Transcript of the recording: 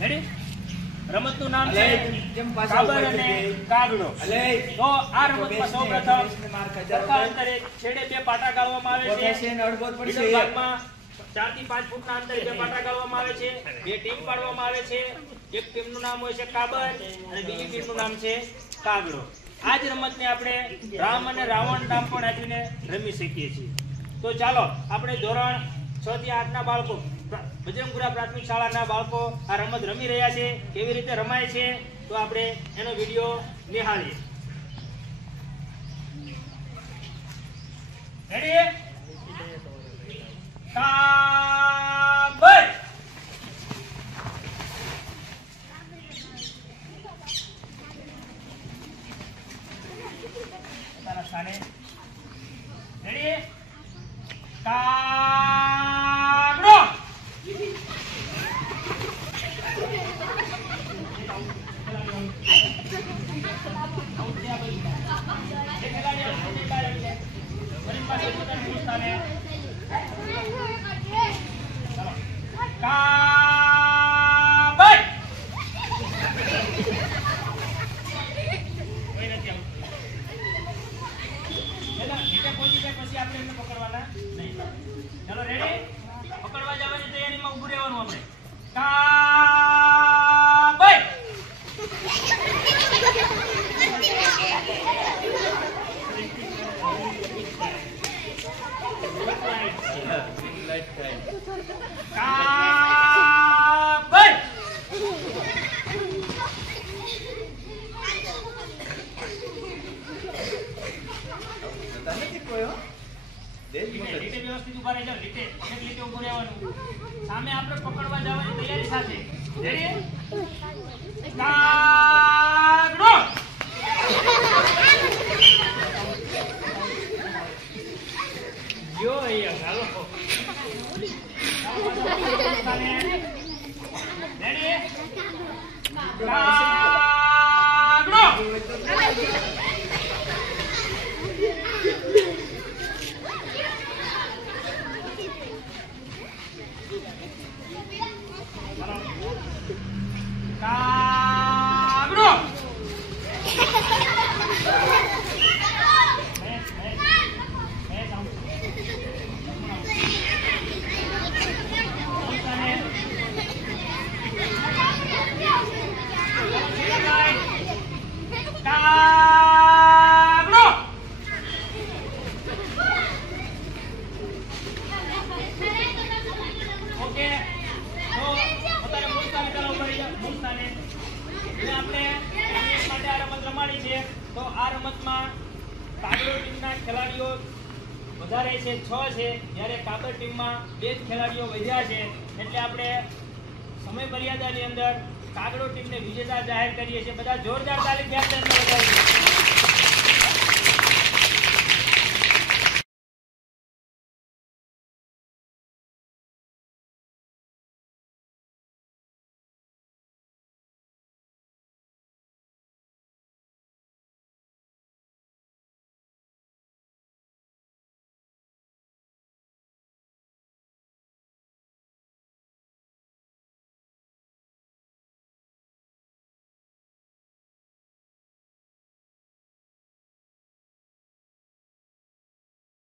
Ready? રમતનું નામ છે કાબર અને કાગડો. તો આ રમતમાં સૌપ્રથમ સરખા અંતરે છેડે બે પાટા ગાળવામાં આવે છે. મિડલ ભાગમાં 4 થી 5 ફૂટના અંતરે બે પાટા ગાળવામાં આવે છે. બે ટીમ પાડવામાં આવે છે. એક ટીમનું નામ હોય છે કાબર અને બીજી ટીમનું નામ છે કાગડો. આ જ રમતને આપણે રામ અને રાવણ નામ પણ આપીને રમી શકીએ છીએ. તો ચાલો આપણે ધોરણ 6 થી 8 ના બાળકો, બજરંગપુરા પ્રાથમિક શાળાના બાળકો આ રમત રમી રહ્યા છે. કેવી રીતે રમાય છે તો આપણે એનો વિડીયો નિહાળીએ. રેડી? કાબર તારા સાને. રેડી? કાગડો. પછી આપણે એમને પકડવાના નહીં. ચાલો રેડી? પકડવા જવાની તૈયારીમાં ઊભું રહેવાનું આપણે. કાબર. કાબર. લીટે વ્યવસ્થિત ઉભા રહી જાવ. લીટે એક લીટે ઉભું રહેવાનું. સામે આપણે પકડવા જવાની તૈયારી સાથે. રેડી? કાગડો. જો અહીંયા ચાલો. રેડી? કાગડો. કાગડો. ઓકે, તો અત્યારે મૂળ સ્થાને ચાલો પડી જાવ. મૂળ સ્થાને આપણે માટે આ રમત રમાડી છે. તો આ રમતમાં કાગડો ટીમના ખેલાડીઓ વધારે છે, 6 છે, જ્યારે કાબર ટીમમાં 2 જ ખેલાડીઓ વધ્યા છે. એટલે આપણે સમય મર્યાદાની અંદર કાગડો ટીમને વિજેતા જાહેર કરીએ છીએ. બધા જોરદાર તાળી આપીને